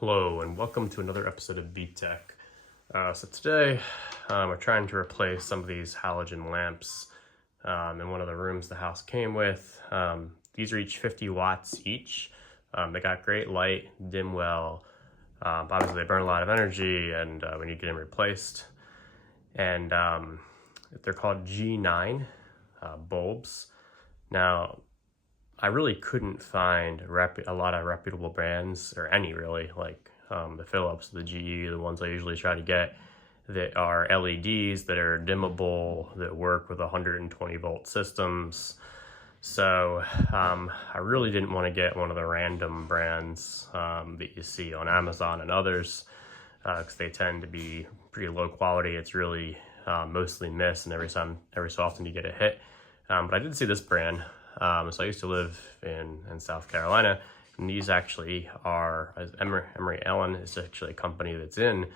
Hello and welcome to another episode of BTech. So today we're trying to replace some of these halogen lamps in one of the rooms the house came with. These are each 50 watts each. They got great light, dim well. Obviously they burn a lot of energy and we need to get them replaced. And they're called G9 bulbs. Now, I really couldn't find a lot of reputable brands, or any really, like the Philips, the GE, the ones I usually try to get, that are LEDs, that are dimmable, that work with 120 volt systems. So I really didn't want to get one of the random brands that you see on Amazon and others, because they tend to be pretty low quality. It's really mostly miss, and every so often you get a hit. But I did see this brand. So I used to live in South Carolina, and these actually are, Emery Ellen is actually a company that's in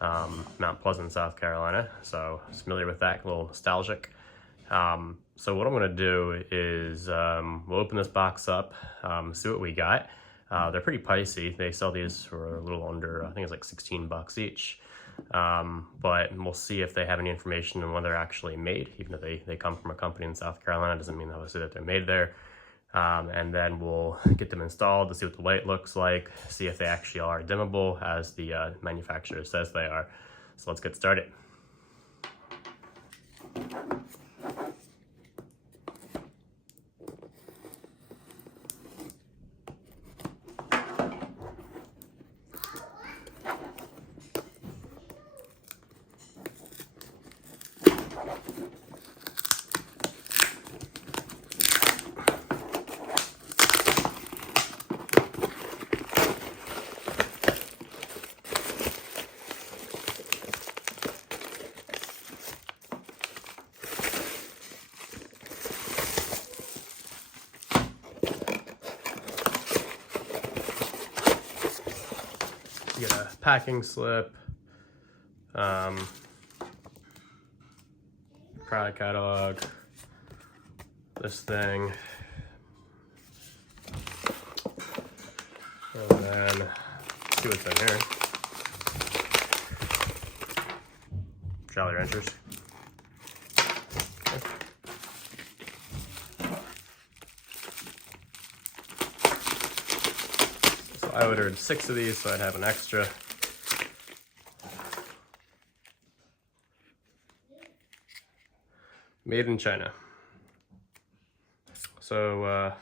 Mount Pleasant, South Carolina. So I'm familiar with that, a little nostalgic. So what I'm gonna do is we'll open this box up, see what we got. They're pretty pricey. They sell these for a little under, I think it's like 16 bucks each. But we'll see if they have any information on when they're actually made. Even if they come from a company in South Carolina, doesn't mean obviously that they're made there. And then we'll get them installed to see what the light looks like, see if they actually are dimmable as the manufacturer says they are. So let's get started. Get a packing slip, product catalog, this thing, and then see what's in here. Jolly Ranchers. Okay. I ordered 6 of these, so I'd have an extra. Made in China. So,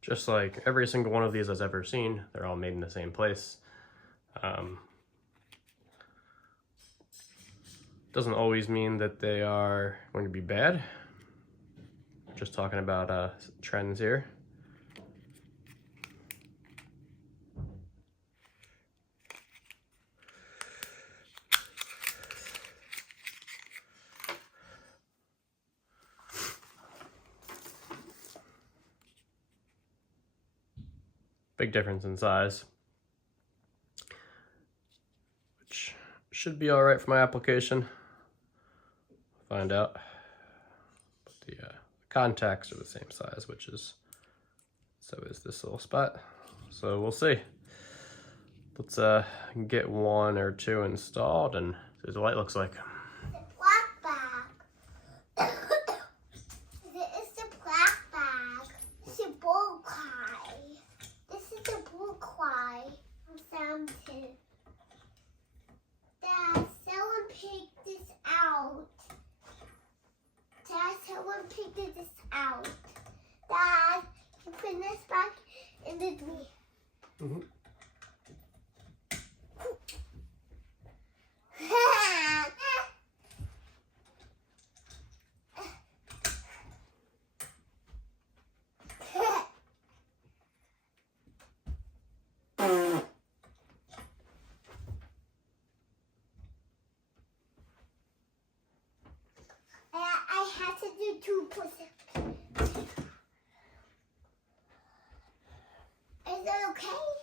just like every single one of these I've ever seen, they're all made in the same place. Doesn't always mean that they are going to be bad. Just talking about trends here. Big difference in size, which should be all right for my application. Find out. But the contacts are the same size, so is this little spot. So we'll see. Let's get 1 or 2 installed and see what the light looks like. Dad, someone picked this out. Dad, someone picked this out. Dad, you put this back in the tree. Mm-hmm. I had to do 2 push-ups. Is that okay?